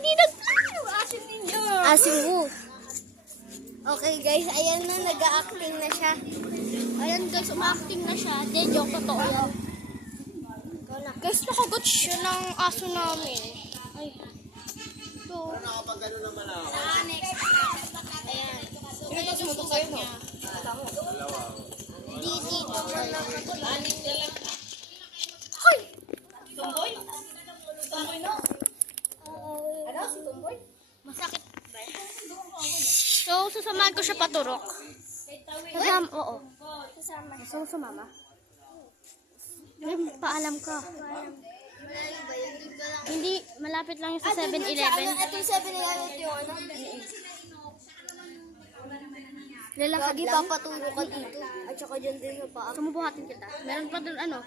hindi nag-plano. Asin ninyo. Asin mo. Okay guys, ayan na, nag-a-acting na siya. Ayan guys, umacting na siya. Hindi, joke, totoo yan. Guys, nakagot siya ng aso namin. Ay. So, Nakapag-ano naman ako. ayan. Ito sa sugat niya. Dito mo na katulad. Hoy! Tumboy? Tumboy no? Ano? Si Tumboy? Masakit ba? So, sasamahan ko siya paturok. Oo. Kasama. Gusto mo sumama? Paalam ka. Malayo ba yun? Di ba lang? Hindi, malapit lang yung sa Ito 7-Eleven. yung 7-Eleven, ito yung ano. Lalakad Lagi lang. papaturo ka dito. At saka dyan din sa paa. Sumubuhatin kita. Meron pa doon ano.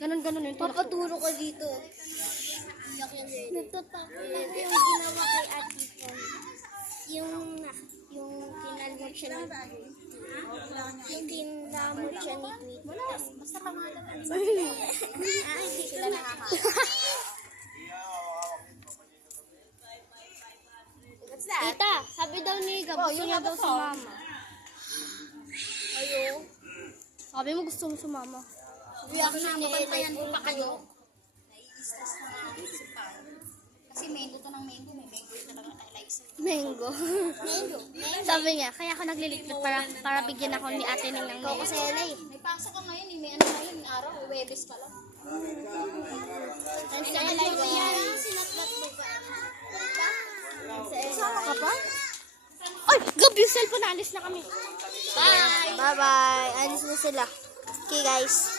Ganon-ganon yung tulak. Papaturo ka dito. Natatakot ako yung ginawa kay Ate Pon. Yung kinalmot siya ni Tweet. Yung kinamot siya ni Tweet. Tapos basta pangalan. Hindi sila nakakala. What's that? Tita, sabi daw ni Gab, gusto niya daw sumama. Ayaw. Sabi mo gusto mo sumama. Reaction niya ay like pa kayo. Kasi mango to ng mango. May mango yung talaga na-like sa'yo. Mango. Mango. Sabi niya, kaya ako naglilipat para bigyan ako ni ate ng Ikaw mango. kasi yan eh. May pasok ka ngayon eh. May ano ngayon. Araw. Webes ka lang. And sa live yan. Sinatlat mo ba? Sama ka pa? Ay, Gab, yung cellphone, alis na kami. Bye! Bye-bye! Alis na sila. Okay guys.